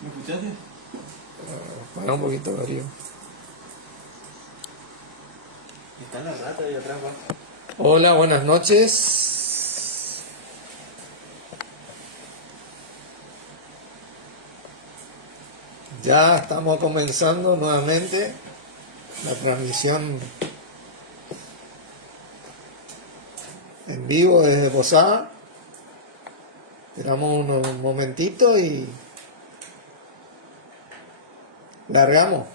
¿Me escuchaste? Para un poquito, Darío. Está la rata ahí atrás, va. Hola, buenas noches. Ya estamos comenzando nuevamente la transmisión en vivo desde Posada. Esperamos unos momentitos y largamos.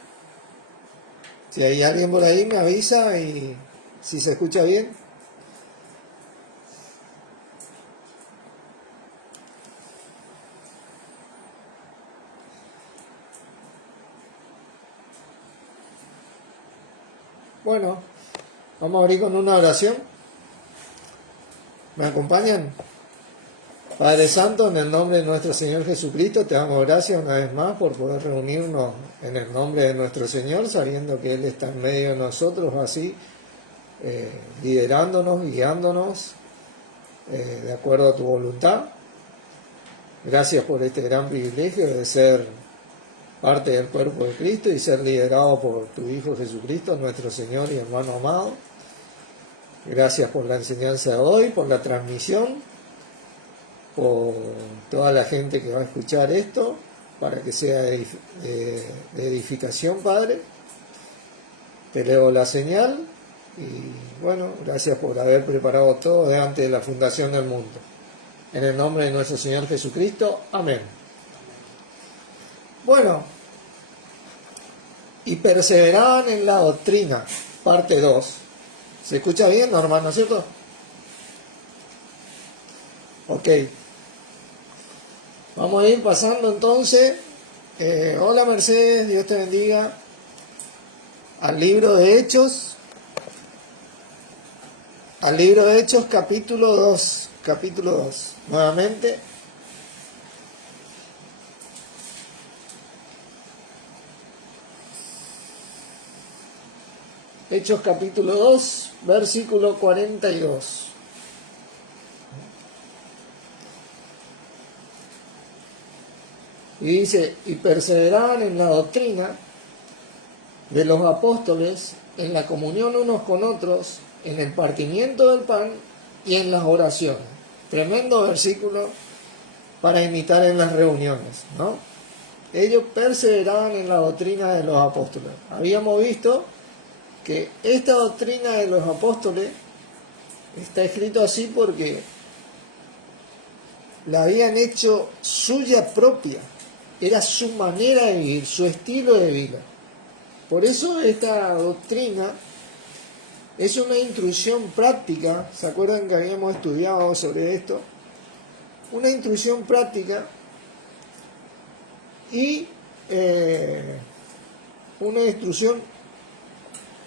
Si hay alguien por ahí me avisa y si se escucha bien. Bueno, vamos a abrir con una oración. ¿Me acompañan? Padre Santo, en el nombre de nuestro Señor Jesucristo, te damos gracias una vez más por poder reunirnos en el nombre de nuestro Señor, sabiendo que Él está en medio de nosotros, así, liderándonos, guiándonos, de acuerdo a tu voluntad. Gracias por este gran privilegio de ser parte del cuerpo de Cristo y ser liderado por tu Hijo Jesucristo, nuestro Señor y hermano amado. Gracias por la enseñanza de hoy, por la transmisión, por toda la gente que va a escuchar esto, para que sea de edificación, Padre. Te leo la señal y bueno, gracias por haber preparado todo de antes de la fundación del mundo. En el nombre de nuestro Señor Jesucristo, amén. Bueno, y perseveraban en la doctrina, parte 2. ¿Se escucha bien, hermano, no es cierto? Ok. Vamos a ir pasando entonces. Hola Mercedes, Dios te bendiga. Al libro de Hechos. Al libro de Hechos, capítulo 2. Capítulo 2. Nuevamente. Hechos capítulo 2, versículo 42. Y dice, y perseveraban en la doctrina de los apóstoles, en la comunión unos con otros, en el partimiento del pan y en las oraciones. Tremendo versículo para imitar en las reuniones, ¿no? Ellos perseveraban en la doctrina de los apóstoles. Habíamos visto que esta doctrina de los apóstoles está escrito así porque la habían hecho suya propia, era su manera de vivir, su estilo de vida. Por eso esta doctrina es una instrucción práctica. ¿Se acuerdan que habíamos estudiado sobre esto? Una instrucción práctica y una instrucción,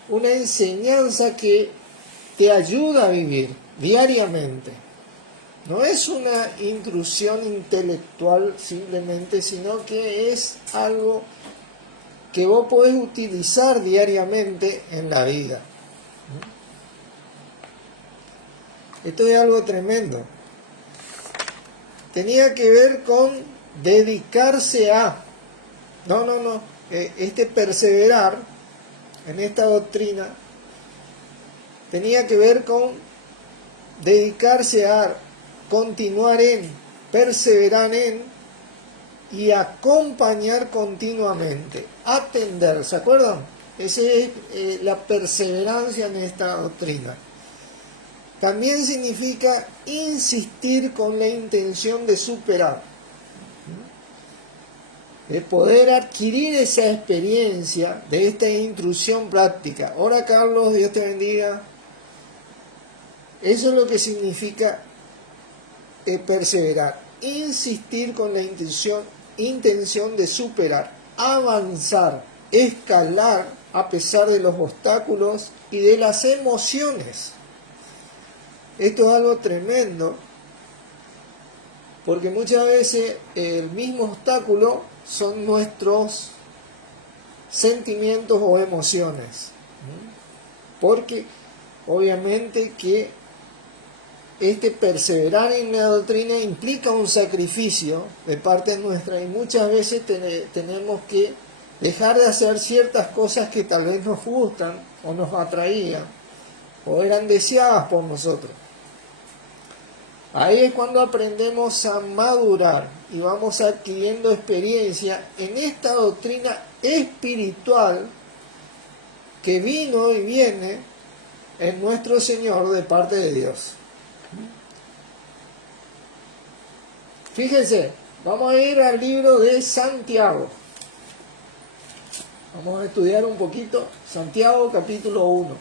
una enseñanza que te ayuda a vivir diariamente. No es una intrusión intelectual simplemente, sino que es algo que vos podés utilizar diariamente en la vida. Esto es algo tremendo. Tenía que ver con dedicarse a... No. Este perseverar en esta doctrina tenía que ver con dedicarse a continuar en, perseverar en y acompañar continuamente, atender, ¿se acuerdan? Esa es la perseverancia en esta doctrina. También significa insistir con la intención de superar, de poder adquirir esa experiencia de esta instrucción práctica. Hola Carlos, Dios te bendiga. Eso es lo que significa perseverar, insistir con la intención de superar, avanzar, escalar a pesar de los obstáculos y de las emociones. Esto es algo tremendo, porque muchas veces el mismo obstáculo son nuestros sentimientos o emociones, porque obviamente que este perseverar en la doctrina implica un sacrificio de parte nuestra y muchas veces tenemos que dejar de hacer ciertas cosas que tal vez nos gustan o nos atraían o eran deseadas por nosotros. Ahí es cuando aprendemos a madurar y vamos adquiriendo experiencia en esta doctrina espiritual que vino y viene en nuestro Señor de parte de Dios. Fíjense, vamos a ir al libro de Santiago. Vamos a estudiar un poquito Santiago capítulo 1.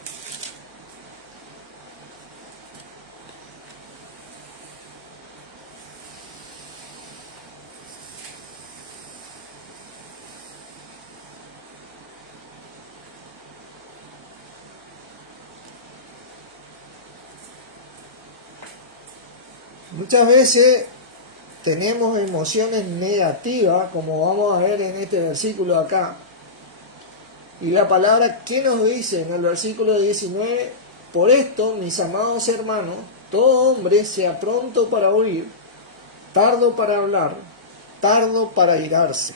Muchas veces tenemos emociones negativas, como vamos a ver en este versículo acá. Y la palabra, ¿qué nos dice en el versículo 19? Por esto, mis amados hermanos, todo hombre sea pronto para oír, tardo para hablar, tardo para irarse.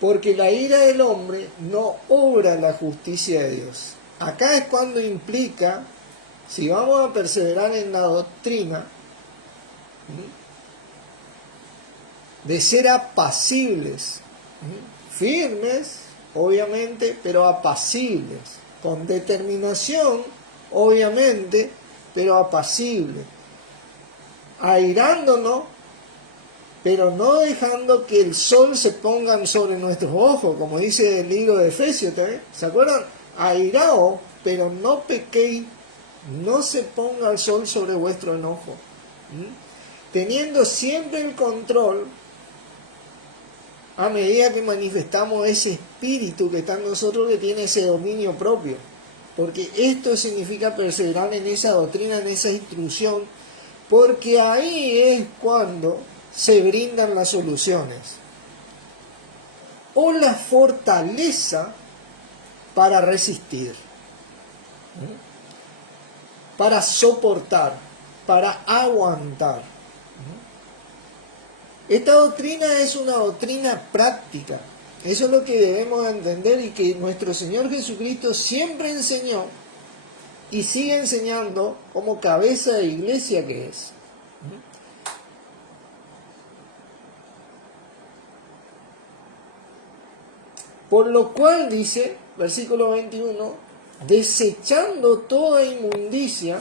Porque la ira del hombre no obra la justicia de Dios. Acá es cuando implica, si vamos a perseverar en la doctrina, de ser apacibles, firmes, obviamente, pero apacibles, con determinación, obviamente, pero apacibles, airándonos, pero no dejando que el sol se ponga sobre nuestros ojos, como dice el libro de Efesios también. ¿Se acuerdan? Airaos, pero no pequéis, no se ponga el sol sobre vuestro enojo. Teniendo siempre el control, a medida que manifestamos ese espíritu que está en nosotros, que tiene ese dominio propio. Porque esto significa perseverar en esa doctrina, en esa instrucción, porque ahí es cuando se brindan las soluciones. O la fortaleza para resistir, para soportar, para aguantar. Esta doctrina es una doctrina práctica. Eso es lo que debemos entender y que nuestro Señor Jesucristo siempre enseñó y sigue enseñando como cabeza de iglesia que es. Por lo cual dice, versículo 21, desechando toda inmundicia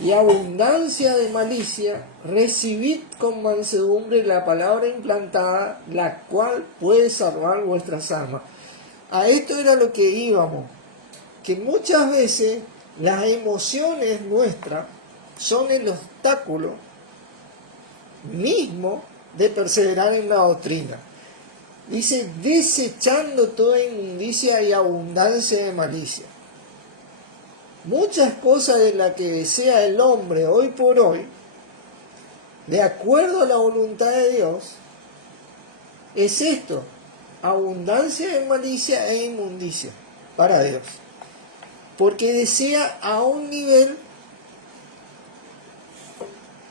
y abundancia de malicia, recibid con mansedumbre la palabra implantada, la cual puede salvar vuestras almas. A esto era lo que íbamos, que muchas veces las emociones nuestras son el obstáculo mismo de perseverar en la doctrina. Dice, desechando toda inmundicia y abundancia de malicia. Muchas cosas de las que desea el hombre hoy por hoy, de acuerdo a la voluntad de Dios, es esto, abundancia de malicia e inmundicia para Dios. Porque desea a un nivel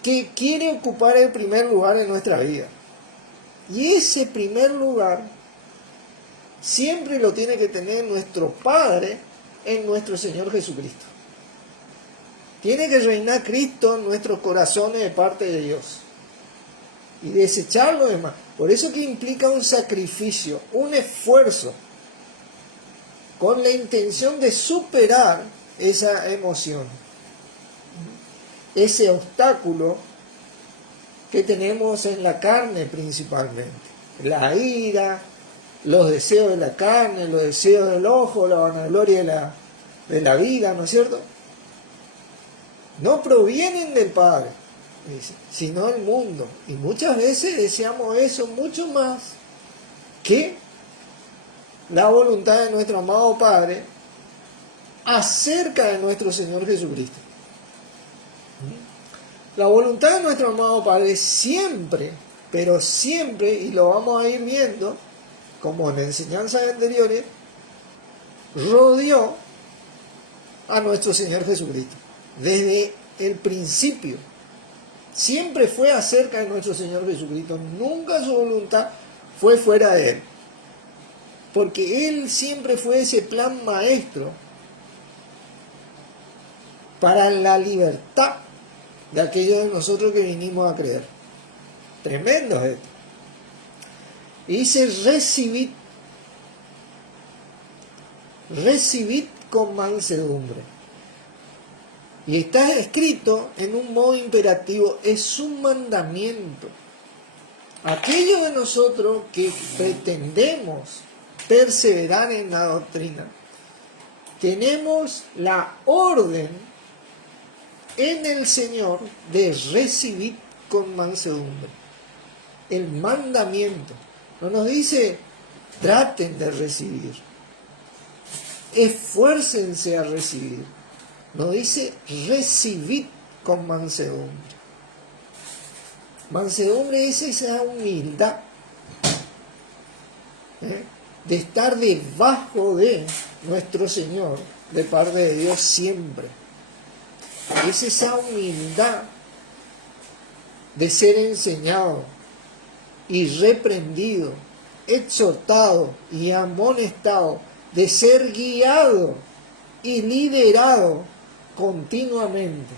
que quiere ocupar el primer lugar en nuestra vida. Y ese primer lugar siempre lo tiene que tener nuestro Padre en nuestro Señor Jesucristo. Tiene que reinar Cristo en nuestros corazones de parte de Dios. Y desechar lo demás. Por eso que implica un sacrificio, un esfuerzo, con la intención de superar esa emoción, ese obstáculo que tenemos en la carne principalmente. La ira, los deseos de la carne, los deseos del ojo, la vanagloria de la vida, ¿no es cierto? No provienen del Padre, dice, sino del mundo. Y muchas veces deseamos eso mucho más que la voluntad de nuestro amado Padre acerca de nuestro Señor Jesucristo. La voluntad de nuestro amado Padre siempre, pero siempre, y lo vamos a ir viendo, como en enseñanzas anteriores, rodeó a nuestro Señor Jesucristo. desde el principio. Siempre fue acerca de nuestro Señor Jesucristo. Nunca su voluntad fue fuera de Él. Porque Él siempre fue ese plan maestro para la libertad de aquellos de nosotros que vinimos a creer. Tremendo es esto. Y dice, recibid con mansedumbre. Y está escrito en un modo imperativo, es un mandamiento. Aquellos de nosotros que pretendemos perseverar en la doctrina, tenemos la orden en el Señor de recibir con mansedumbre. El mandamiento. No nos dice, traten de recibir. Esfuércense a recibir. Nos dice, recibid con mansedumbre. Mansedumbre es esa humildad de estar debajo de nuestro Señor, de parte de Dios siempre. Es esa humildad de ser enseñado y reprendido, exhortado y amonestado, de ser guiado y liderado continuamente.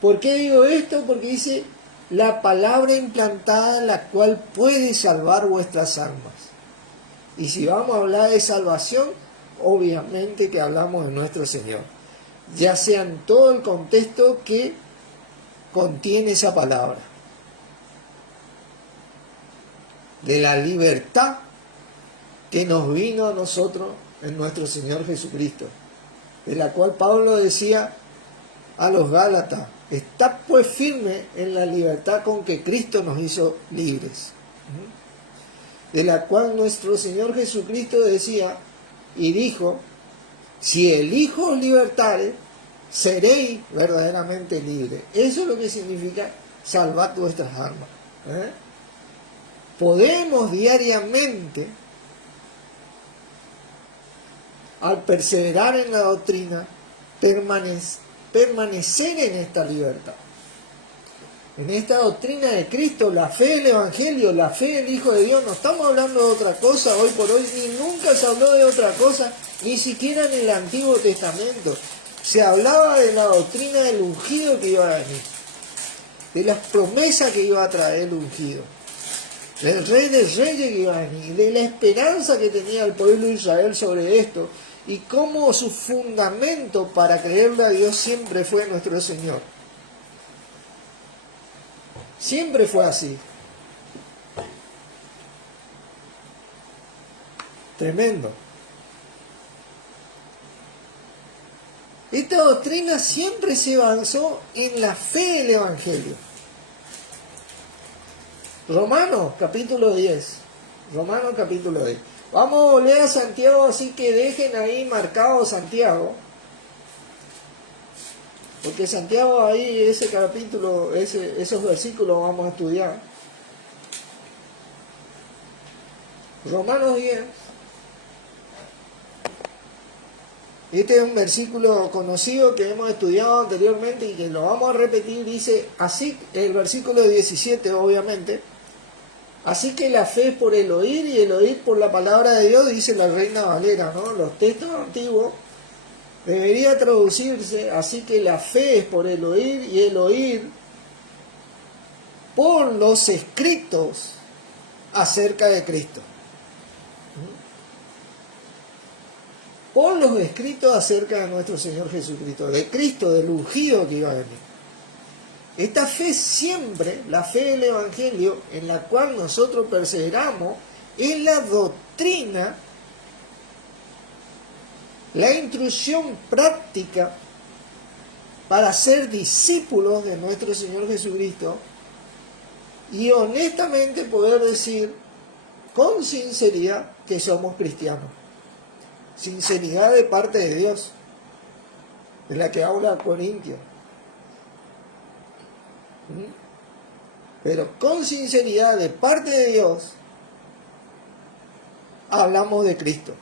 ¿Por qué digo esto? Porque dice la palabra implantada, la cual puede salvar vuestras almas. Y si vamos a hablar de salvación, obviamente que hablamos de nuestro Señor, ya sea en todo el contexto que contiene esa palabra, de la libertad que nos vino a nosotros en nuestro Señor Jesucristo, de la cual Pablo decía a los Gálatas, estad pues firme en la libertad con que Cristo nos hizo libres, de la cual nuestro Señor Jesucristo decía y dijo, si el Hijo os libertare, seréis verdaderamente libres. Eso es lo que significa salvar vuestras almas. Podemos diariamente, al perseverar en la doctrina, permanecer en esta libertad. En esta doctrina de Cristo, la fe del Evangelio, la fe del Hijo de Dios, no estamos hablando de otra cosa hoy por hoy, ni nunca se habló de otra cosa, ni siquiera en el Antiguo Testamento. Se hablaba de la doctrina del ungido que iba a venir, de las promesas que iba a traer el ungido, del Rey de Reyes que iba a venir, de la esperanza que tenía el pueblo de Israel sobre esto, y cómo su fundamento para creerle a Dios siempre fue nuestro Señor. Siempre fue así. Tremendo. Esta doctrina siempre se avanzó en la fe del Evangelio. Romanos capítulo 10. Romanos capítulo 10. Vamos a leer a Santiago, así que dejen ahí marcado Santiago. Porque Santiago ahí, ese capítulo, esos versículos vamos a estudiar. Romanos 10. Este es un versículo conocido que hemos estudiado anteriormente y que lo vamos a repetir. Dice así, el versículo 17 obviamente. Así que la fe es por el oír y el oír por la palabra de Dios, dice la Reina Valera, ¿no? Los textos antiguos debería traducirse, así que la fe es por el oír y el oír por los escritos acerca de Cristo. Por los escritos acerca de nuestro Señor Jesucristo, de Cristo, del ungido que iba a venir. Esta fe siempre, la fe del Evangelio, en la cual nosotros perseveramos, es la doctrina, la instrucción práctica para ser discípulos de nuestro Señor Jesucristo y honestamente poder decir con sinceridad que somos cristianos. Sinceridad de parte de Dios, de la que habla Corintios. Pero con sinceridad de parte de Dios hablamos de Cristo,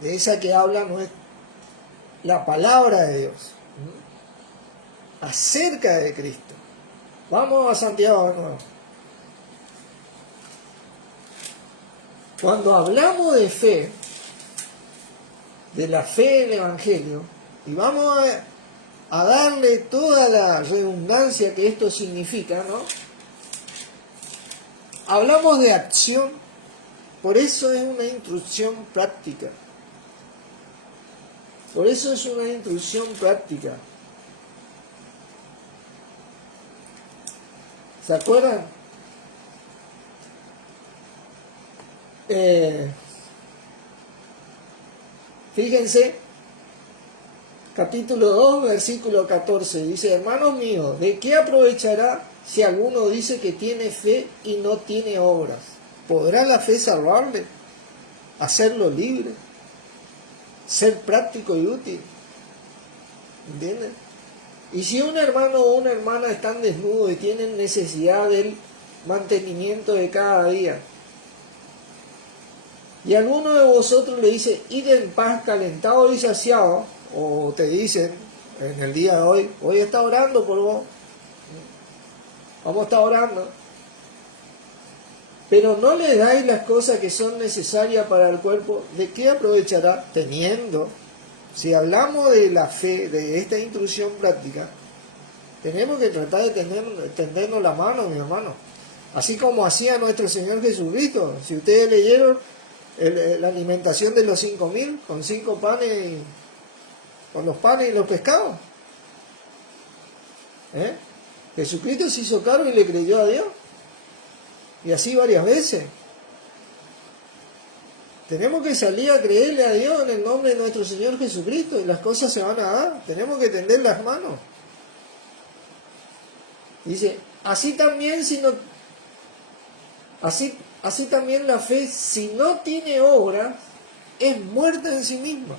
de esa que habla no es la palabra de Dios, acerca de Cristo. Vamos a Santiago de nuevo. Cuando hablamos de fe, de la fe del Evangelio, y vamos a darle toda la redundancia que esto significa, ¿no? Hablamos de acción, por eso es una instrucción práctica. Por eso es una instrucción práctica. ¿Se acuerdan? Fíjense, capítulo 2, versículo 14, dice: hermanos míos, ¿de qué aprovechará si alguno dice que tiene fe y no tiene obras? ¿Podrá la fe salvarle? ¿Hacerlo libre? ¿Ser práctico y útil? ¿Entienden? Y si un hermano o una hermana están desnudos y tienen necesidad del mantenimiento de cada día, y alguno de vosotros le dice: id en paz, calentado y saciado, o te dicen en el día de hoy está orando por vos, vamos a estar orando, pero no le dais las cosas que son necesarias para el cuerpo, ¿de qué aprovechará? Teniendo, si hablamos de la fe, de esta instrucción práctica, tenemos que tratar de tendernos la mano, mi hermano, así como hacía nuestro Señor Jesucristo. Si ustedes leyeron la alimentación de los 5.000 con 5 panes, con los panes y los pescados, Jesucristo se hizo cargo y le creyó a Dios, y así varias veces. Tenemos que salir a creerle a Dios en el nombre de nuestro Señor Jesucristo, y las cosas se van a dar. Tenemos que tender las manos. Dice: así también así también la fe, si no tiene obras, es muerta en sí misma.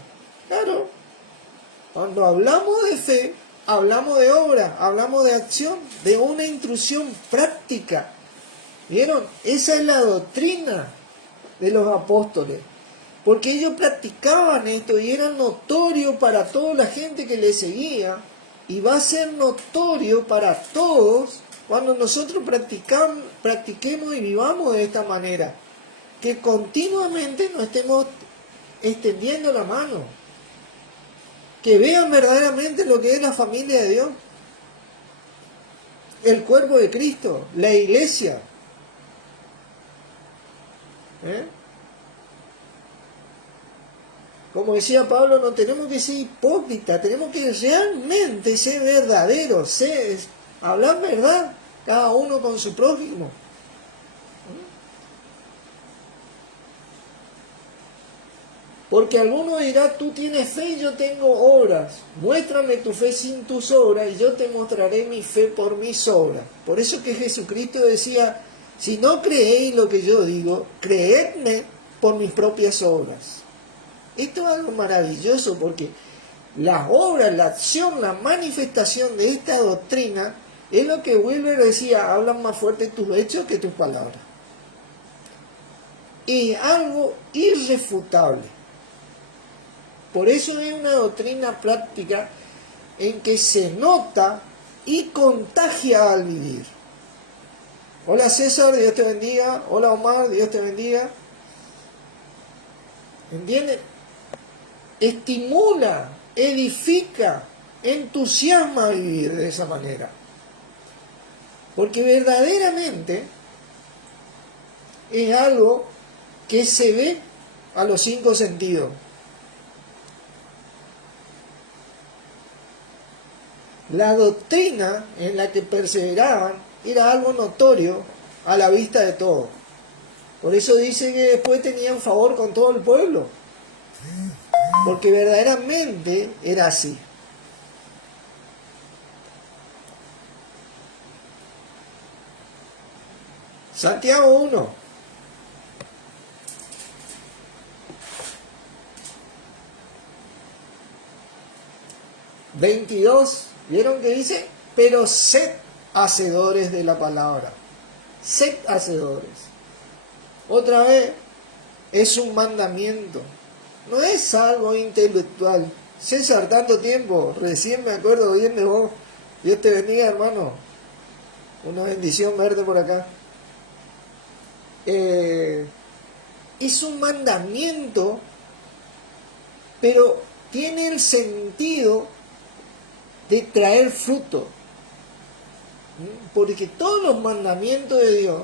Claro, cuando hablamos de fe, hablamos de obra, hablamos de acción, de una instrucción práctica. ¿Vieron? Esa es la doctrina de los apóstoles, porque ellos practicaban esto y era notorio para toda la gente que les seguía, y va a ser notorio para todos cuando nosotros practiquemos y vivamos de esta manera, que continuamente nos estemos extendiendo la mano, que vean verdaderamente lo que es la familia de Dios, el cuerpo de Cristo, la iglesia. Como decía Pablo, no tenemos que ser hipócritas, tenemos que realmente ser verdaderos, hablar verdad, cada uno con su prójimo. Porque alguno dirá: tú tienes fe y yo tengo obras. Muéstrame tu fe sin tus obras y yo te mostraré mi fe por mis obras. Por eso que Jesucristo decía: si no creéis lo que yo digo, creedme por mis propias obras. Esto es algo maravilloso, porque las obras, la acción, la manifestación de esta doctrina es lo que Wilber decía: hablan más fuerte tus hechos que tus palabras. Y algo irrefutable. Por eso es una doctrina práctica en que se nota y contagia al vivir. Hola César, Dios te bendiga. Hola Omar, Dios te bendiga. ¿Entienden? Estimula, edifica, entusiasma a vivir de esa manera. Porque verdaderamente es algo que se ve a los 5 sentidos. La doctrina en la que perseveraban era algo notorio a la vista de todos. Por eso dice que después tenían favor con todo el pueblo, porque verdaderamente era así. Santiago 1. (22) ¿Vieron que dice? Pero sed hacedores de la palabra. Sed hacedores. Otra vez, es un mandamiento. No es algo intelectual. César, tanto tiempo, recién me acuerdo bien de vos. Dios te bendiga, hermano. Una bendición verte por acá. Es un mandamiento, pero tiene el sentido de traer fruto. Porque todos los mandamientos de Dios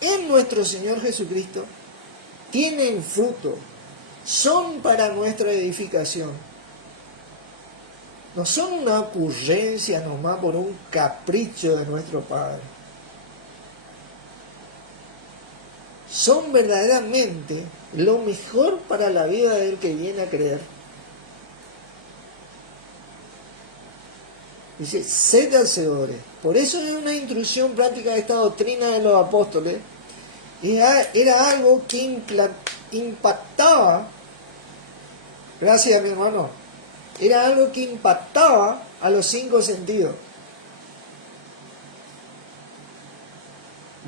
en nuestro Señor Jesucristo tienen fruto, son para nuestra edificación. No son una ocurrencia nomás por un capricho de nuestro Padre. Son verdaderamente lo mejor para la vida del que viene a creer. Dice, sed hacedores. Por eso es una instrucción práctica de esta doctrina de los apóstoles. Era algo que impactaba, gracias mi hermano, era algo que impactaba a los 5 sentidos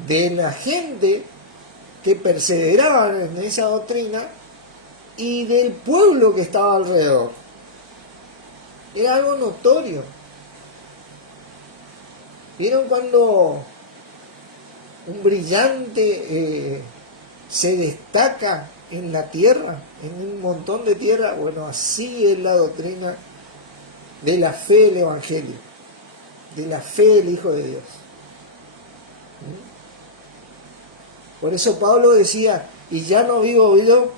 de la gente que perseveraba en esa doctrina y del pueblo que estaba alrededor. Era algo notorio. ¿Vieron cuando un brillante se destaca en la tierra, en un montón de tierra? Bueno, así es la doctrina de la fe del Evangelio, de la fe del Hijo de Dios. Por eso Pablo decía, y ya no vivo yo,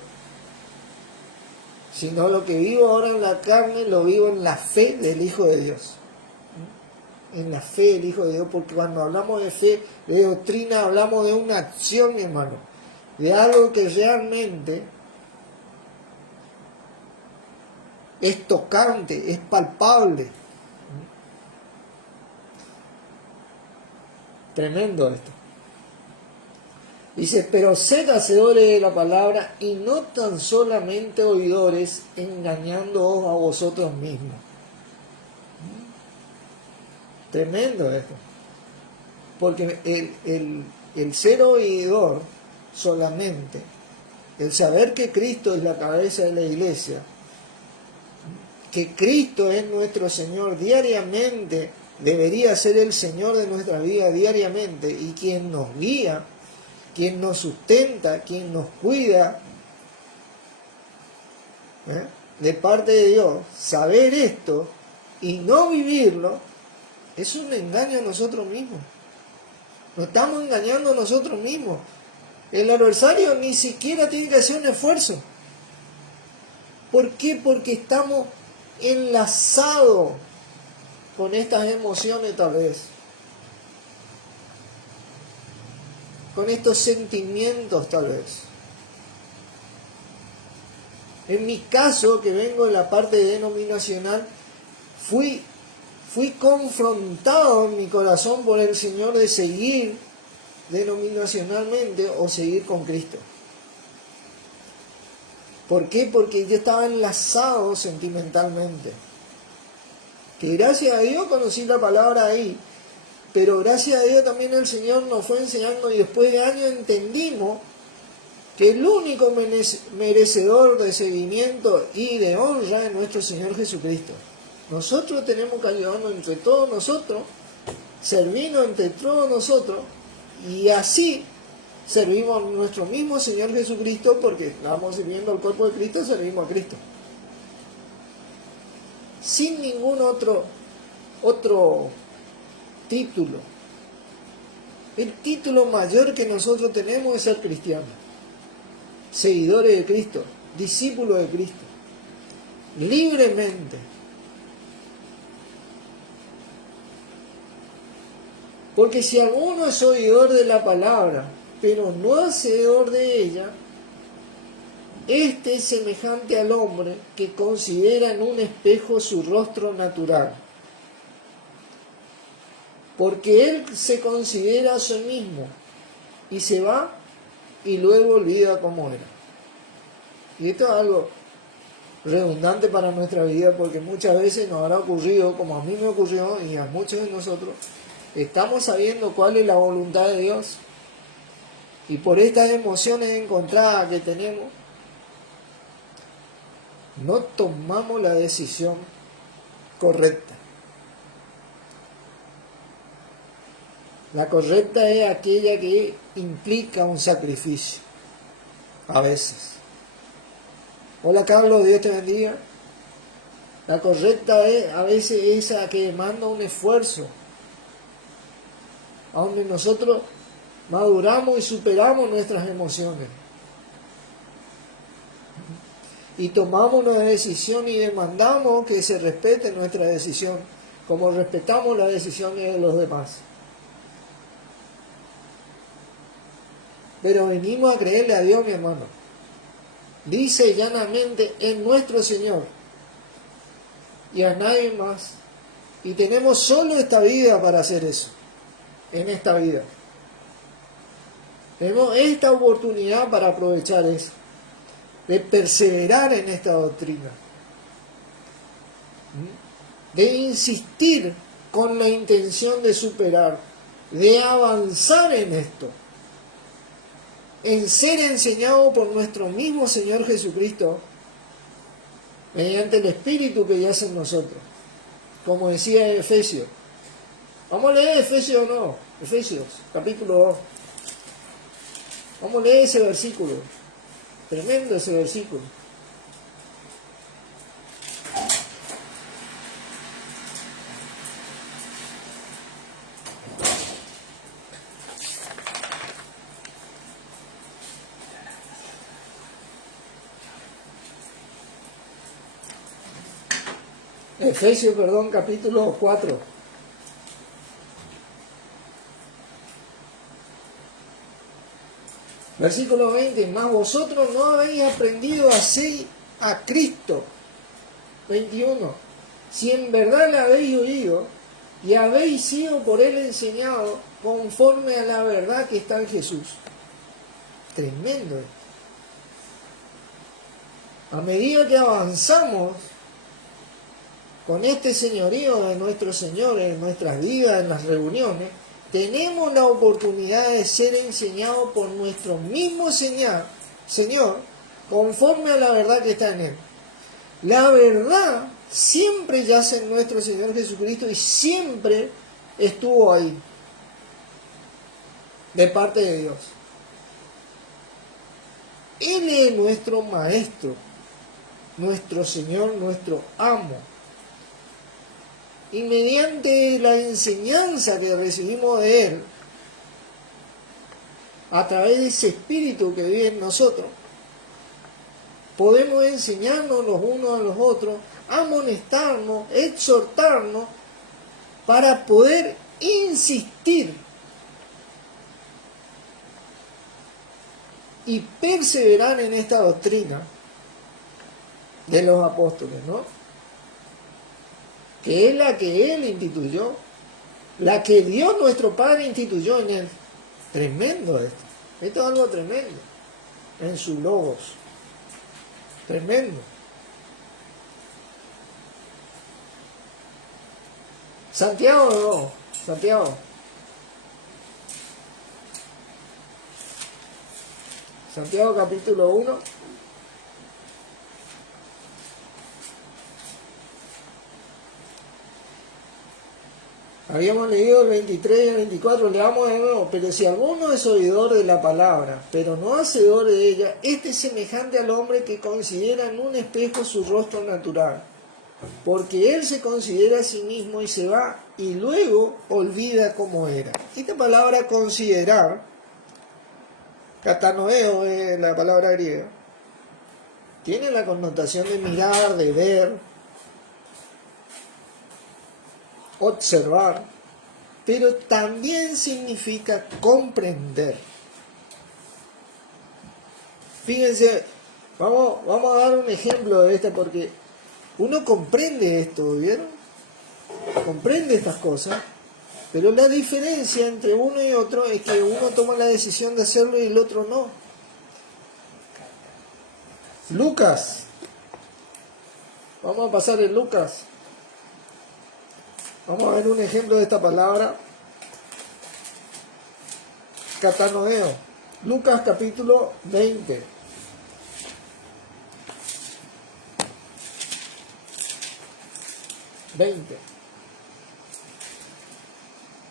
sino lo que vivo ahora en la carne, lo vivo en la fe del Hijo de Dios. En la fe del Hijo de Dios, porque cuando hablamos de fe, de doctrina, hablamos de una acción, mi hermano, de algo que realmente es tocante, es palpable. Tremendo esto. Dice, pero sed hacedores de la palabra y no tan solamente oidores, engañándoos a vosotros mismos. Tremendo esto. Porque el ser oidor solamente, el saber que Cristo es la cabeza de la iglesia, que Cristo es nuestro Señor diariamente, debería ser el Señor de nuestra vida diariamente y quien nos guía, quien nos sustenta, quien nos cuida, de parte de Dios. Saber esto y no vivirlo es un engaño a nosotros mismos. Nos estamos engañando a nosotros mismos. El adversario ni siquiera tiene que hacer un esfuerzo. ¿Por qué? Porque estamos enlazados con estas emociones tal vez, con estos sentimientos tal vez. En mi caso, que vengo de la parte denominacional, fui confrontado en mi corazón por el Señor de seguir denominacionalmente o seguir con Cristo. ¿Por qué? Porque yo estaba enlazado sentimentalmente. Que gracias a Dios conocí la palabra ahí, pero gracias a Dios también el Señor nos fue enseñando y después de años entendimos que el único merecedor de seguimiento y de honra es nuestro Señor Jesucristo. Nosotros tenemos que ayudarnos entre todos nosotros, servirnos entre todos nosotros, y así servimos a nuestro mismo Señor Jesucristo, porque estamos sirviendo al cuerpo de Cristo, servimos a Cristo. Sin ningún otro título. El título mayor que nosotros tenemos es ser cristianos, seguidores de Cristo, discípulos de Cristo, libremente. Porque si alguno es oidor de la palabra, pero no hacedor de ella, este es semejante al hombre que considera en un espejo su rostro natural. Porque él se considera a sí mismo y se va y luego olvida cómo era. Y esto es algo redundante para nuestra vida, porque muchas veces nos habrá ocurrido, como a mí me ocurrió y a muchos de nosotros, estamos sabiendo cuál es la voluntad de Dios y por estas emociones encontradas que tenemos, no tomamos la decisión correcta. La correcta es aquella que implica un sacrificio, a veces. Hola Carlos, Dios te bendiga. La correcta es a veces esa que demanda un esfuerzo, a donde nosotros maduramos y superamos nuestras emociones. Y tomamos una decisión y demandamos que se respete nuestra decisión, como respetamos las decisiones de los demás. Pero venimos a creerle a Dios, mi hermano. Dice llanamente en nuestro Señor y a nadie más. Y tenemos solo esta vida para hacer eso, en esta vida. Tenemos esta oportunidad para aprovechar eso, de perseverar en esta doctrina, de insistir con la intención de superar, de avanzar en esto, en ser enseñado por nuestro mismo Señor Jesucristo, mediante el Espíritu que yace en nosotros, como decía Efesios. Vamos a leer Efesios no, Efesios, capítulo 2. Vamos a leer ese versículo. Tremendo ese versículo. Efesios, capítulo 4. Versículo 20. Mas vosotros no habéis aprendido así a Cristo. 21. Si en verdad le habéis oído y habéis sido por él enseñado conforme a la verdad que está en Jesús. Tremendo esto. A medida que avanzamos con este señorío de nuestro Señor en nuestras vidas, en las reuniones, tenemos la oportunidad de ser enseñados por nuestro mismo Señor, conforme a la verdad que está en Él. La verdad siempre yace en nuestro Señor Jesucristo y siempre estuvo ahí, de parte de Dios. Él es nuestro Maestro, nuestro Señor, nuestro Amo. Y mediante la enseñanza que recibimos de Él, a través de ese Espíritu que vive en nosotros, podemos enseñarnos los unos a los otros, amonestarnos, exhortarnos, para poder insistir y perseverar en esta doctrina de los apóstoles, ¿no? Que es la que Él instituyó, la que Dios nuestro Padre instituyó en Él. Tremendo esto. Esto es algo tremendo. En su logos. Tremendo. Santiago, no. Santiago. Santiago capítulo 1. Habíamos leído el 23 y el 24, leamos de nuevo. Pero si alguno es oidor de la palabra, pero no hacedor de ella, este es semejante al hombre que considera en un espejo su rostro natural. Porque él se considera a sí mismo y se va y luego olvida cómo era. Esta palabra considerar, katanoeo es la palabra griega, tiene la connotación de mirar, de ver, observar, pero también significa comprender. Fíjense, vamos a dar un ejemplo de esto porque uno comprende esto, ¿vieron? Comprende estas cosas, pero la diferencia entre uno y otro es que uno toma la decisión de hacerlo y el otro no. Lucas, vamos a pasar en Lucas. Vamos a ver un ejemplo de esta palabra. Katanoeo. Lucas capítulo 20.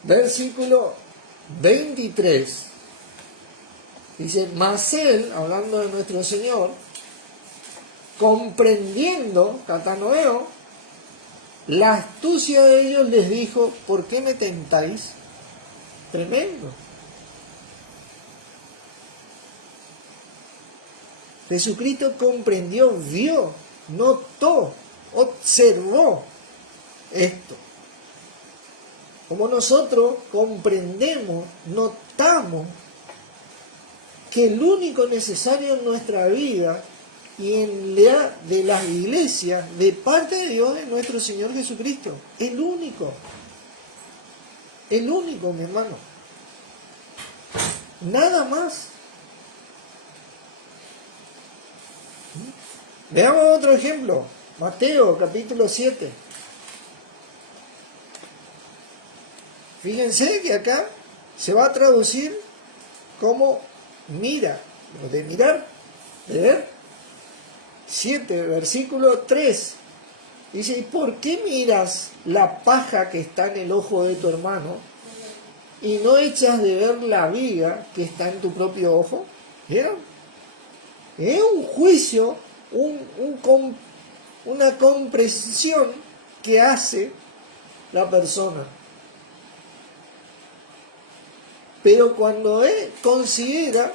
Versículo 23, dice, mas él, hablando de nuestro Señor, comprendiendo, catanoeo, la astucia de ellos, les dijo, ¿por qué me tentáis? Tremendo. Jesucristo comprendió, vio, notó, observó esto. Como nosotros comprendemos, notamos que el único necesario en nuestra vida y en la de las iglesias de parte de Dios es nuestro Señor Jesucristo. El único, mi hermano. Nada más. Veamos otro ejemplo. Mateo capítulo 7. Fíjense que acá se va a traducir como mira, de mirar, de ver. 7, versículo 3. Dice, ¿y por qué miras la paja que está en el ojo de tu hermano y no echas de ver la viga que está en tu propio ojo? ¿Vieron? Es un juicio, una comprensión que hace la persona. Pero cuando él considera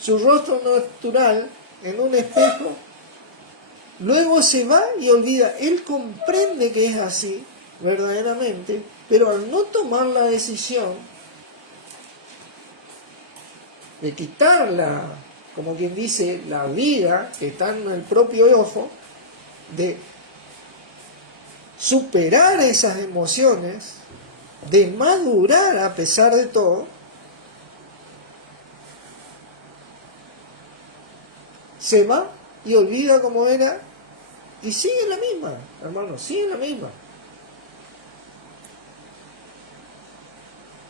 su rostro natural en un espejo, luego se va y olvida. Él comprende que es así, verdaderamente, pero al no tomar la decisión de quitarla, como quien dice, la viga que está en el propio ojo, de superar esas emociones, de madurar a pesar de todo, se va y olvida cómo era y sigue la misma, hermano, sigue la misma.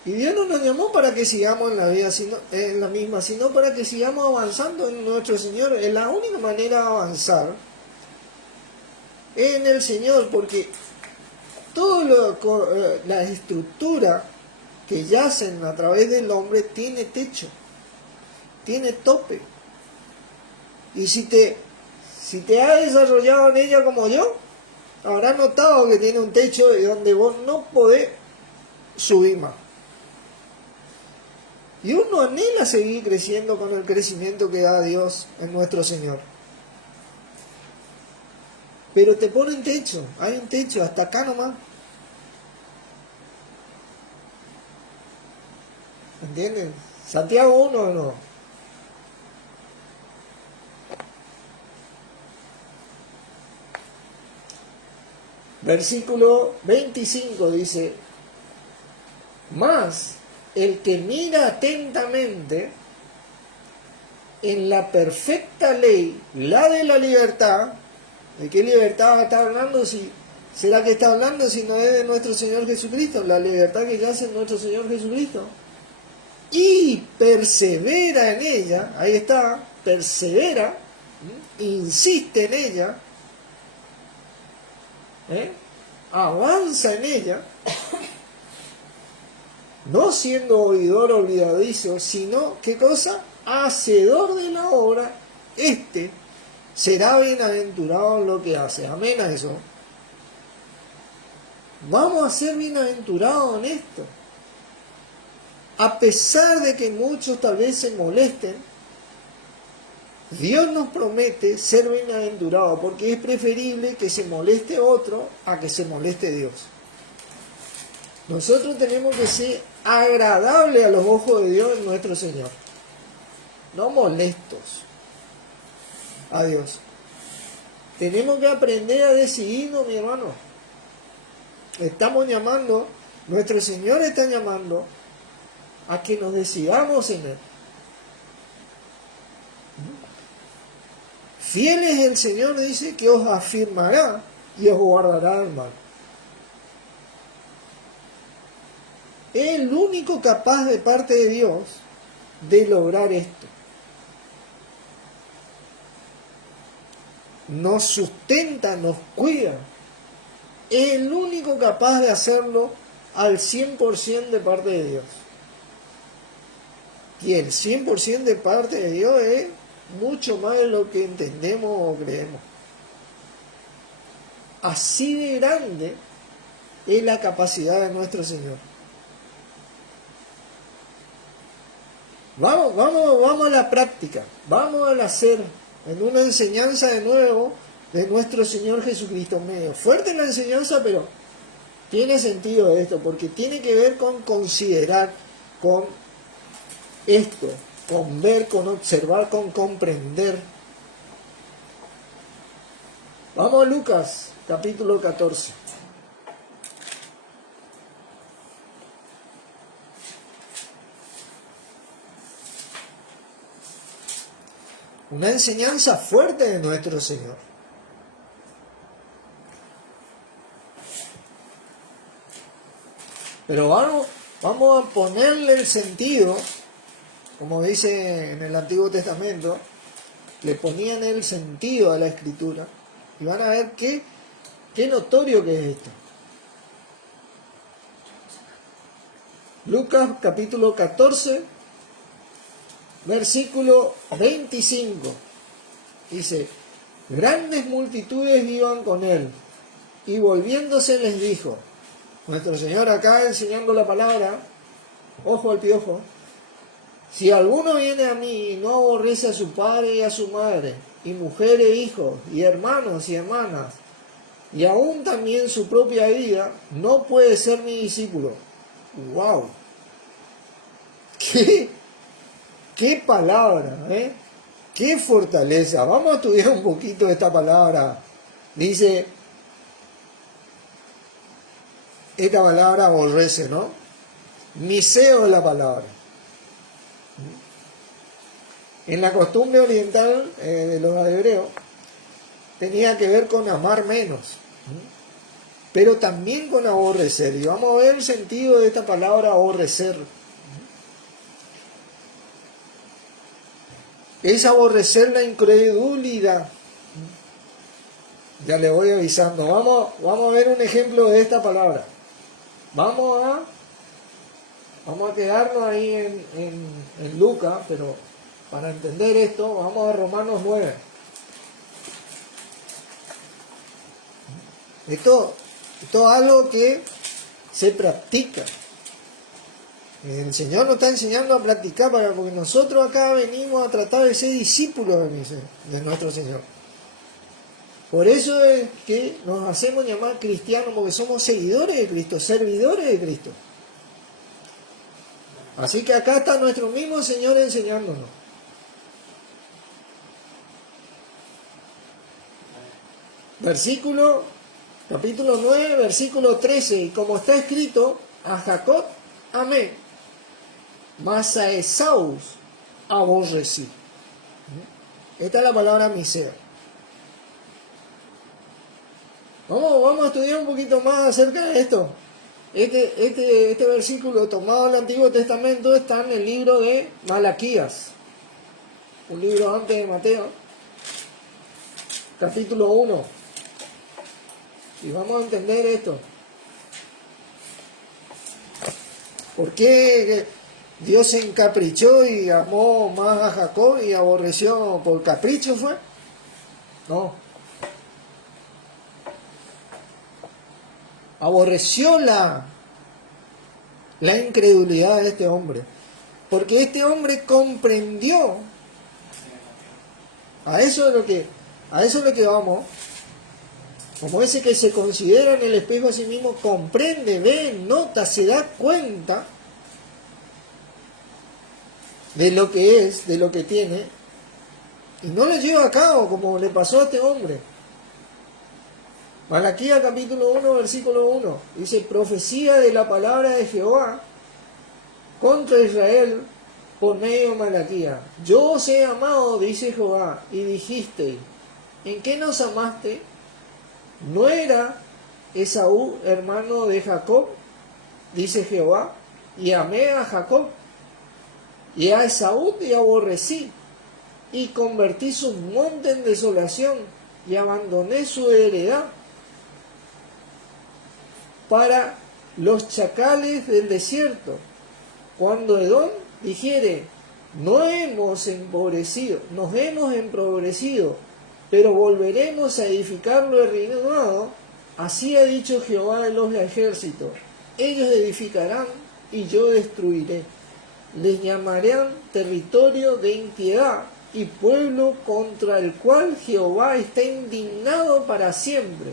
Y Dios no nos llamó para que sigamos en la vida en la misma, sino para que sigamos avanzando en nuestro Señor. Es la única manera de avanzar en el Señor, porque toda la estructura que yacen a través del hombre tiene techo, tiene tope. Y si te has desarrollado en ella como yo, habrás notado que tiene un techo de donde vos no podés subir más. Y uno anhela seguir creciendo con el crecimiento que da Dios en nuestro Señor. Pero te ponen techo, hay un techo hasta acá nomás. ¿Entienden? Santiago 1 o no. Versículo 25 dice, mas el que mira atentamente en la perfecta ley, la de la libertad, ¿de qué libertad está hablando? ¿Será que está hablando si no es de nuestro Señor Jesucristo? La libertad que yace en nuestro Señor Jesucristo. Y persevera en ella, ahí está, persevera, insiste en ella, avanza en ella, no siendo oidor olvidadizo, sino, ¿qué cosa? Hacedor de la obra, será bienaventurado en lo que hace. Amén a eso. Vamos a ser bienaventurados en esto. A pesar de que muchos tal vez se molesten, Dios nos promete ser bienaventurados, porque es preferible que se moleste otro a que se moleste Dios. Nosotros tenemos que ser agradables a los ojos de Dios en nuestro Señor, no molestos a Dios. Tenemos que aprender a decidirnos, mi hermano. Estamos llamando, nuestro Señor está llamando a que nos decidamos en Él. Fiel es el Señor, dice, que os afirmará y os guardará del mal. Es el único capaz de parte de Dios de lograr esto. Nos sustenta, nos cuida. Es el único capaz de hacerlo al 100% de parte de Dios. Y el 100% de parte de Dios es mucho más de lo que entendemos o creemos. Así de grande es la capacidad de nuestro Señor. Vamos a la práctica, vamos al hacer, en una enseñanza de nuevo de nuestro Señor Jesucristo medio. Fuerte la enseñanza, pero tiene sentido esto, porque tiene que ver con considerar, con esto, con ver, con observar, con comprender. Vamos a Lucas, capítulo 14. Una enseñanza fuerte de nuestro Señor. Pero vamos a ponerle el sentido, como dice en el Antiguo Testamento, le ponían el sentido a la Escritura, y van a ver qué notorio que es esto. Lucas capítulo 14, versículo 25, dice: grandes multitudes iban con él, y volviéndose les dijo, nuestro Señor acá enseñando la palabra, ojo al piojo: si alguno viene a mí y no aborrece a su padre y a su madre, y mujer e hijos, y hermanos y hermanas, y aún también su propia vida, no puede ser mi discípulo. ¡Wow! ¡Qué palabra! ¡Qué fortaleza! Vamos a estudiar un poquito esta palabra. Dice, esta palabra aborrece, ¿no? Miseo es la palabra. En la costumbre oriental de los hebreos, tenía que ver con amar menos, pero también con aborrecer. Y vamos a ver el sentido de esta palabra aborrecer. Es aborrecer la incredulidad. Ya le voy avisando. Vamos a ver un ejemplo de esta palabra. Vamos a quedarnos ahí en Lucas, pero para entender esto, vamos a Romanos 9. Esto es algo que se practica. El Señor nos está enseñando a practicar, porque nosotros acá venimos a tratar de ser discípulos de nuestro Señor. Por eso es que nos hacemos llamar cristianos, porque somos seguidores de Cristo, servidores de Cristo. Así que acá está nuestro mismo Señor enseñándonos. Capítulo 9, versículo 13. Y como está escrito, a Jacob amé, mas a Esaú aborrecí. Esta es la palabra misea. Vamos a estudiar un poquito más acerca de esto. Este versículo tomado del Antiguo Testamento está en el libro de Malaquías, un libro antes de Mateo, capítulo 1. Y vamos a entender esto. ¿Por qué Dios se encaprichó y amó más a Jacob y aborreció por capricho fue? No. Aborreció la incredulidad de este hombre. Porque este hombre comprendió. A eso es lo que vamos. Como ese que se considera en el espejo a sí mismo, comprende, ve, nota, se da cuenta de lo que es, de lo que tiene, y no lo lleva a cabo como le pasó a este hombre. Malaquías capítulo 1, versículo 1, dice: profecía de la palabra de Jehová contra Israel por medio de Malaquías. Yo os he amado, dice Jehová, y dijiste, ¿en qué nos amaste? ¿No era Esaú hermano de Jacob? Dice Jehová, y amé a Jacob, y a Esaú te aborrecí, y convertí sus montes en desolación, y abandoné su heredad, para los chacales del desierto, cuando Edom dijere, nos hemos empobrecido, pero volveremos a edificarlo de renovado, así ha dicho Jehová de los ejércitos, ellos edificarán y yo destruiré, les llamarán territorio de impiedad y pueblo contra el cual Jehová está indignado para siempre,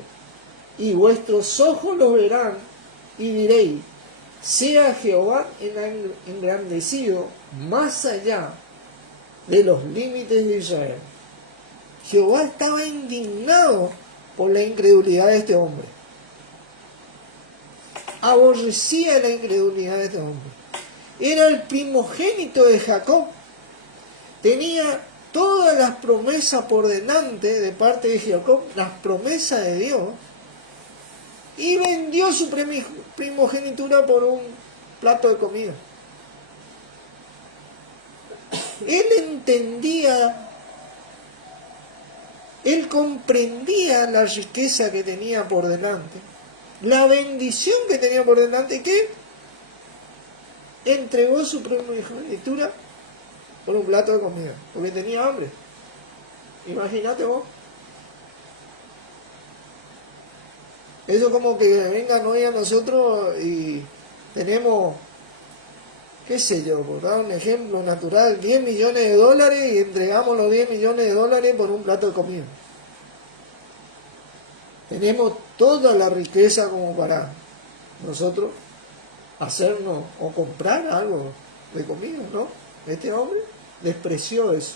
y vuestros ojos los verán y diréis, sea Jehová engrandecido más allá de los límites de Israel. Jehová estaba indignado por la incredulidad de este hombre. Aborrecía la incredulidad de este hombre. Era el primogénito de Jacob. Tenía todas las promesas por delante de parte de Jacob, las promesas de Dios, y vendió su primogenitura por un plato de comida. Él entendía, él comprendía la riqueza que tenía por delante, la bendición que tenía por delante, que entregó su primogenitura por un plato de comida, porque tenía hambre. Imagínate vos. Eso como que vengan hoy a nosotros y tenemos, qué sé yo, por dar un ejemplo natural, 10 millones de dólares y entregamos los 10 millones de dólares por un plato de comida. Tenemos toda la riqueza como para nosotros hacernos o comprar algo de comida, ¿no? Este hombre despreció eso.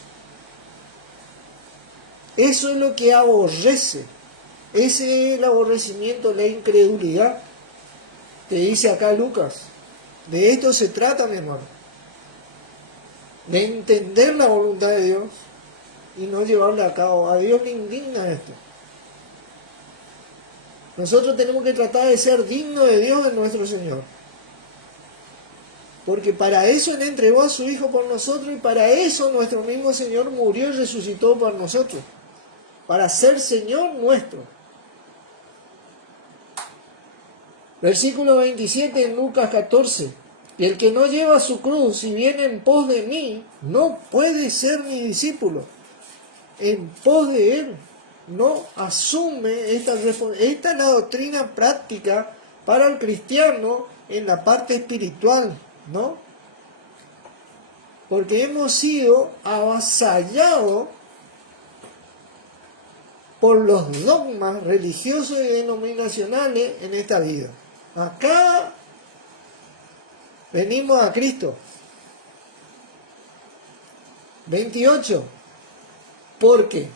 Eso es lo que aborrece. Ese es el aborrecimiento, la incredulidad. Te dice acá Lucas. De esto se trata, mi hermano. De entender la voluntad de Dios y no llevarla a cabo. A Dios le indigna esto. Nosotros tenemos que tratar de ser dignos de Dios en nuestro Señor. Porque para eso Él entregó a su Hijo por nosotros y para eso nuestro mismo Señor murió y resucitó por nosotros. Para ser Señor nuestro. Versículo 27 en Lucas 14. Y el que no lleva su cruz y viene en pos de mí, no puede ser mi discípulo. En pos de Él. No asume esta es la doctrina práctica para el cristiano en la parte espiritual, ¿no? Porque hemos sido avasallados por los dogmas religiosos y denominacionales en esta vida. Acá venimos a Cristo. 28. Porque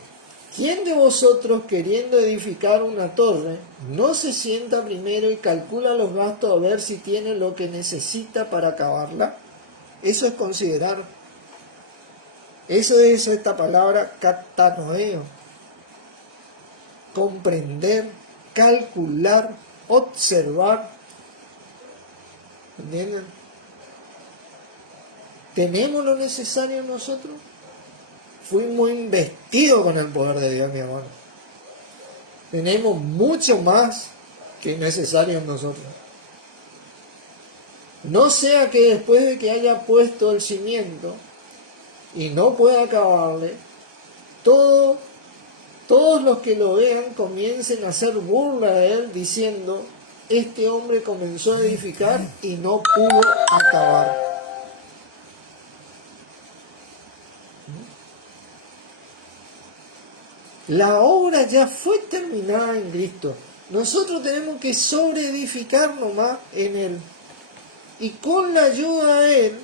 ¿quién de vosotros, queriendo edificar una torre, no se sienta primero y calcula los gastos a ver si tiene lo que necesita para acabarla? Eso es considerar. Eso es esta palabra katanoeo. Comprender, calcular, observar. ¿Entienden? ¿Tenemos lo necesario nosotros? Fuimos investidos con el poder de Dios, mi hermano. Tenemos mucho más que necesario en nosotros. No sea que después de que haya puesto el cimiento y no pueda acabarle, todos los que lo vean comiencen a hacer burla de él diciendo, este hombre comenzó a edificar y no pudo acabar. La obra ya fue terminada en Cristo. Nosotros tenemos que sobreedificar nomás en Él. Y con la ayuda de Él,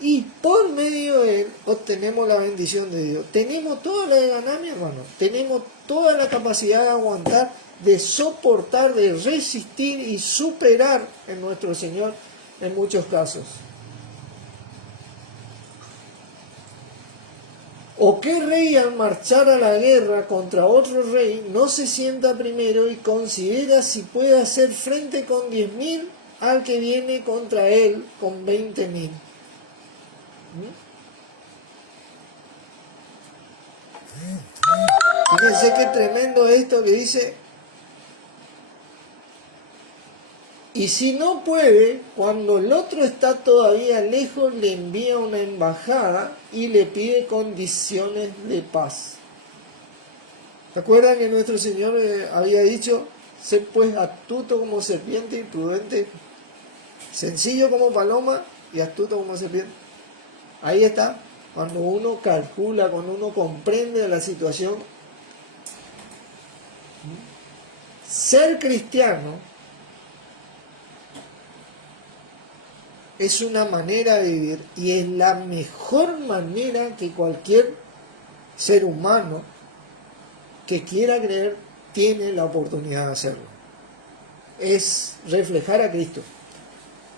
y por medio de Él, obtenemos la bendición de Dios. Tenemos toda la de ganar, mi hermano. Tenemos toda la capacidad de aguantar, de soportar, de resistir y superar en nuestro Señor en muchos casos. ¿O qué rey al marchar a la guerra contra otro rey no se sienta primero y considera si puede hacer frente con 10.000 al que viene contra él con 20.000? Fíjense qué tremendo esto que dice. Y si no puede, cuando el otro está todavía lejos, le envía una embajada y le pide condiciones de paz. ¿Se acuerdan que nuestro Señor había dicho, sé pues astuto como serpiente y prudente, sencillo como paloma y astuto como serpiente? Ahí está, cuando uno calcula, cuando uno comprende la situación. Ser cristiano es una manera de vivir y es la mejor manera que cualquier ser humano que quiera creer tiene la oportunidad de hacerlo. Es reflejar a Cristo.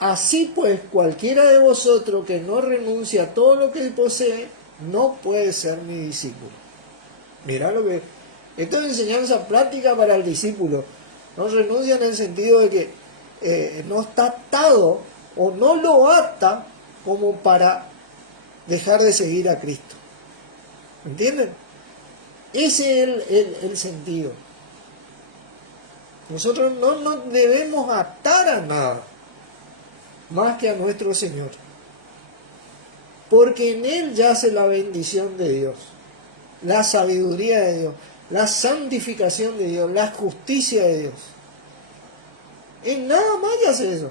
Así pues, cualquiera de vosotros que no renuncia a todo lo que posee, no puede ser mi discípulo. Mirá lo que... Esto es enseñanza práctica para el discípulo. No renuncia en el sentido de que no está atado o no lo ata como para dejar de seguir a Cristo. ¿Entienden? Ese es el sentido. Nosotros no nos debemos atar a nada más que a nuestro Señor, porque en Él yace la bendición de Dios, la sabiduría de Dios, la santificación de Dios, la justicia de Dios. En nada más yace eso.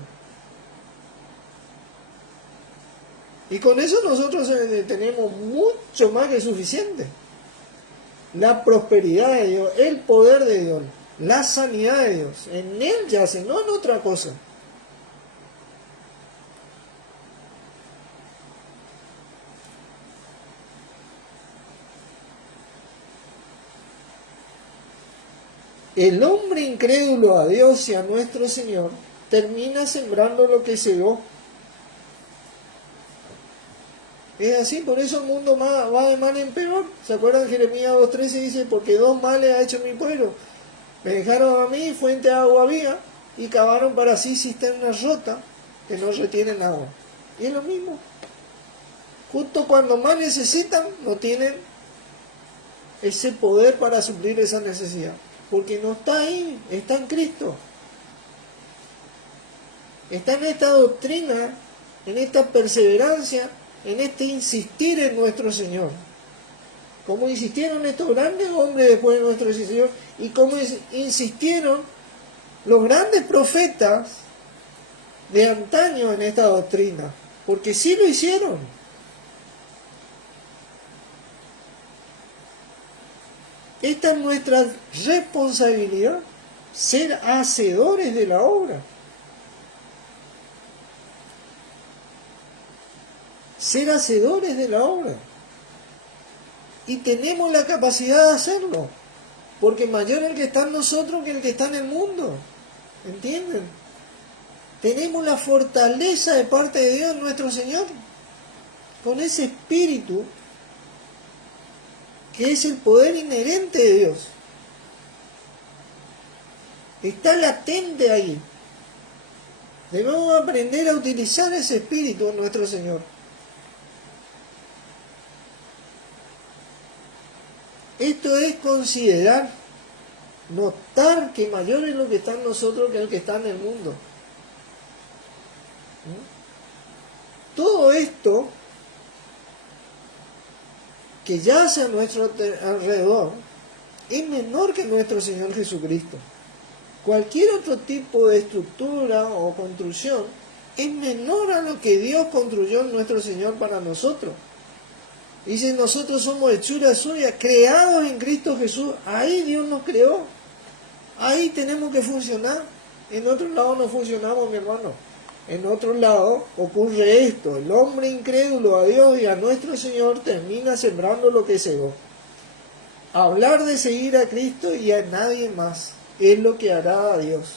Y con eso nosotros tenemos mucho más que suficiente. La prosperidad de Dios, el poder de Dios, la sanidad de Dios, en Él yace, no en otra cosa. El hombre incrédulo a Dios y a nuestro Señor termina sembrando lo que segó. Es así, por eso el mundo va de mal en peor. ¿Se acuerdan? Jeremías 2:13 dice, porque dos males ha hecho mi pueblo. Me dejaron a mí, fuente de agua viva, y cavaron para sí cisternas rotas que no retienen agua. Y es lo mismo. Justo cuando más necesitan, no tienen ese poder para suplir esa necesidad. Porque no está ahí, está en Cristo. Está en esta doctrina, en esta perseverancia, en este insistir en nuestro Señor. Como insistieron estos grandes hombres después de nuestro Señor, y como insistieron los grandes profetas de antaño en esta doctrina. Porque sí lo hicieron. Esta es nuestra responsabilidad, ser hacedores de la obra. Ser hacedores de la obra. Y tenemos la capacidad de hacerlo, porque mayor el que está en nosotros que el que está en el mundo. ¿Entienden? Tenemos la fortaleza de parte de Dios nuestro Señor, con ese espíritu que es el poder inherente de Dios. Está latente ahí. Debemos aprender a utilizar ese espíritu en nuestro Señor. Esto es considerar, notar que mayor es lo que está en nosotros que el que está en el mundo. Todo esto que yace a nuestro alrededor es menor que nuestro Señor Jesucristo. Cualquier otro tipo de estructura o construcción es menor a lo que Dios construyó en nuestro Señor para nosotros. Dice, nosotros somos hechura suya, creados en Cristo Jesús. Ahí Dios nos creó. Ahí tenemos que funcionar. En otro lado no funcionamos, mi hermano. En otro lado ocurre esto. El hombre incrédulo a Dios y a nuestro Señor termina sembrando lo que segó. Hablar de seguir a Cristo y a nadie más es lo que hará a Dios.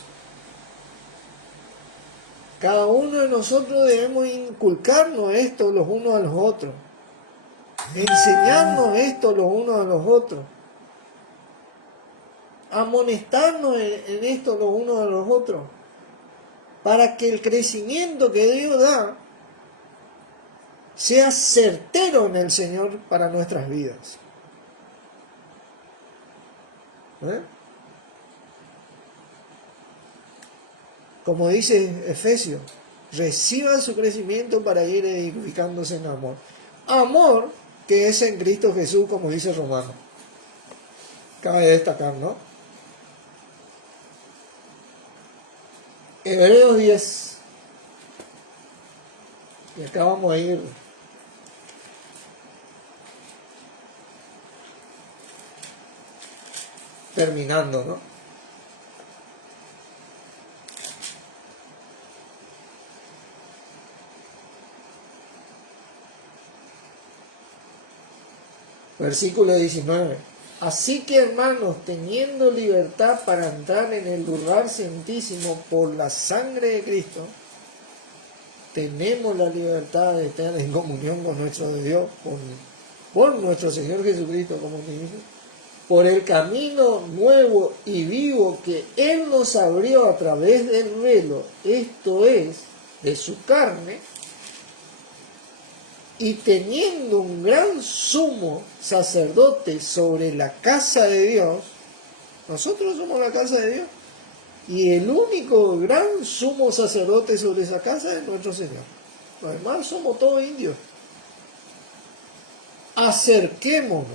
Cada uno de nosotros debemos inculcarnos esto los unos a los otros. Enseñarnos esto los unos a los otros. Amonestarnos en esto los unos a los otros. Para que el crecimiento que Dios da sea certero en el Señor para nuestras vidas. Como dice Efesios, reciban su crecimiento para ir edificándose en amor. Amor que es en Cristo Jesús, como dice Romano. Cabe destacar, ¿no? Hebreos 10. Y acá vamos a ir terminando, ¿no? Versículo 19. Así que, hermanos, teniendo libertad para entrar en el lugar santísimo por la sangre de Cristo, tenemos la libertad de estar en comunión con nuestro Dios, por nuestro Señor Jesucristo, como me dice, por el camino nuevo y vivo que Él nos abrió a través del velo, esto es, de su carne, y teniendo un gran sumo sacerdote sobre la casa de Dios, nosotros somos la casa de Dios, y el único gran sumo sacerdote sobre esa casa es nuestro Señor. Los demás somos todos indios. Acerquémonos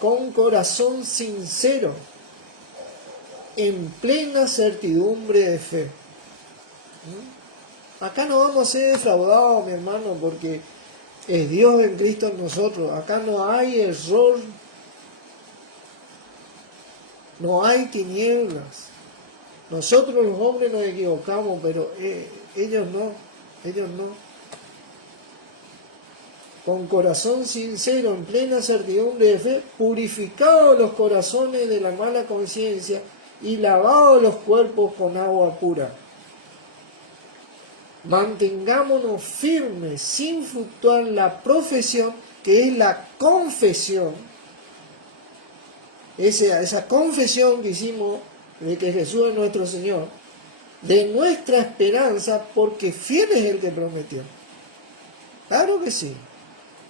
con corazón sincero, en plena certidumbre de fe. Acá no vamos a ser defraudados, mi hermano, porque es Dios en Cristo en nosotros. Acá no hay error, no hay tinieblas. Nosotros los hombres nos equivocamos, pero ellos no. Con corazón sincero, en plena certidumbre de fe, purificados los corazones de la mala conciencia y lavados los cuerpos con agua pura. Mantengámonos firmes, sin fluctuar la profesión, que es la confesión. Esa confesión que hicimos de que Jesús es nuestro Señor, de nuestra esperanza, porque fiel es el que prometió. Claro que sí.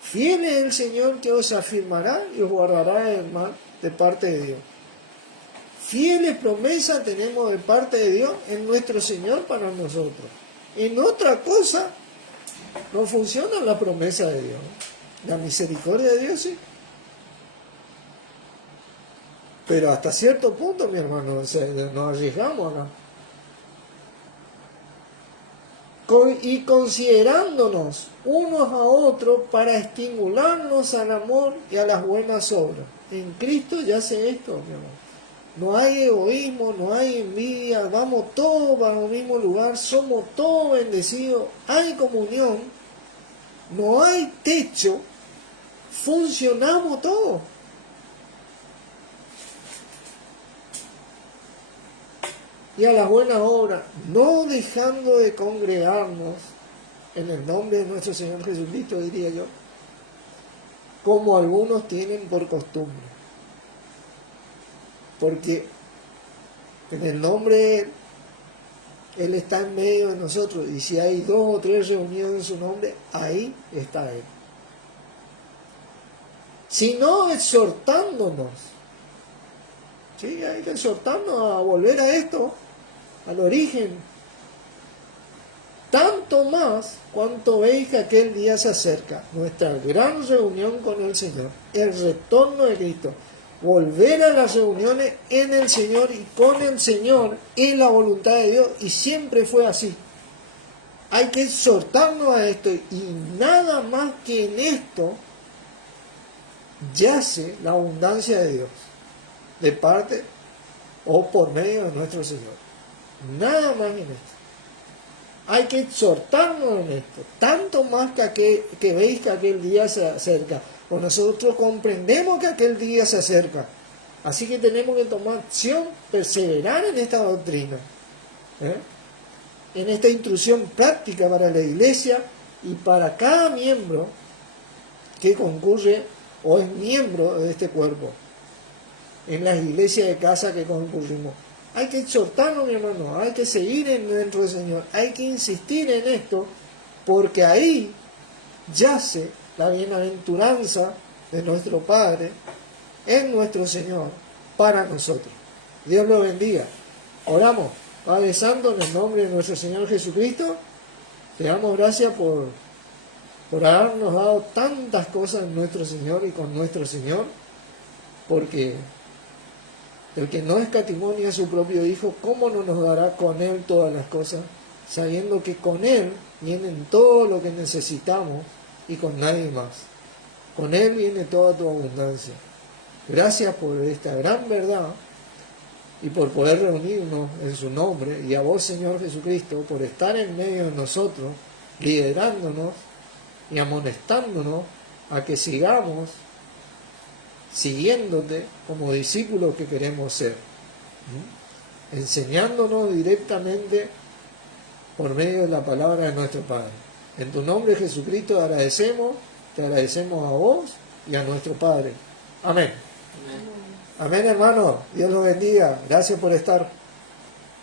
Fiel es el Señor que os afirmará y os guardará del mal de parte de Dios. Fieles promesas tenemos de parte de Dios en nuestro Señor para nosotros. En otra cosa no funciona la promesa de Dios. La misericordia de Dios sí. Pero hasta cierto punto, mi hermano, nos arriesgamos acá. Y considerándonos unos a otros para estimularnos al amor y a las buenas obras. En Cristo ya sé esto, mi hermano. No hay egoísmo, no hay envidia, vamos todos para el mismo lugar, somos todos bendecidos, hay comunión, no hay techo, funcionamos todos. Y a las buenas obras, no dejando de congregarnos en el nombre de nuestro Señor Jesucristo, diría yo, como algunos tienen por costumbre. Porque en el nombre de Él está en medio de nosotros, y si hay 2 o 3 reunidos en su nombre, ahí está Él. Sino exhortándonos, ¿sí? Hay que exhortarnos a volver a esto, al origen, tanto más cuanto veis que aquel día se acerca, nuestra gran reunión con el Señor, el retorno de Cristo. Volver a las reuniones en el Señor y con el Señor es la voluntad de Dios, y siempre fue así. Hay que exhortarnos a esto, y nada más que en esto yace la abundancia de Dios, de parte o por medio de nuestro Señor. Nada más en esto. Hay que exhortarnos en esto, tanto más que veis que aquel día se acerca. Pues nosotros comprendemos que aquel día se acerca. Así que tenemos que tomar acción, perseverar en esta doctrina, en esta instrucción práctica para la iglesia y para cada miembro que concurre o es miembro de este cuerpo, en las iglesias de casa que concurrimos. Hay que exhortarnos, mi hermano, hay que seguir dentro del Señor, hay que insistir en esto, porque ahí yace la bienaventuranza de nuestro Padre en nuestro Señor para nosotros. Dios lo bendiga. Oramos. Padre Santo, en el nombre de nuestro Señor Jesucristo, te damos gracias por habernos dado tantas cosas en nuestro Señor y con nuestro Señor, porque el que no escatimó ni a su propio Hijo, ¿cómo no nos dará con Él todas las cosas, sabiendo que con Él vienen todo lo que necesitamos y con nadie más? Con Él viene toda tu abundancia. Gracias por esta gran verdad y por poder reunirnos en su nombre, y a vos, Señor Jesucristo, por estar en medio de nosotros, liderándonos y amonestándonos a que sigamos siguiéndote como discípulos que queremos ser, enseñándonos directamente por medio de la palabra de nuestro Padre. En tu nombre, Jesucristo, te agradecemos a vos y a nuestro Padre. Amén. Amén. Amén, hermano. Dios los bendiga. Gracias por estar.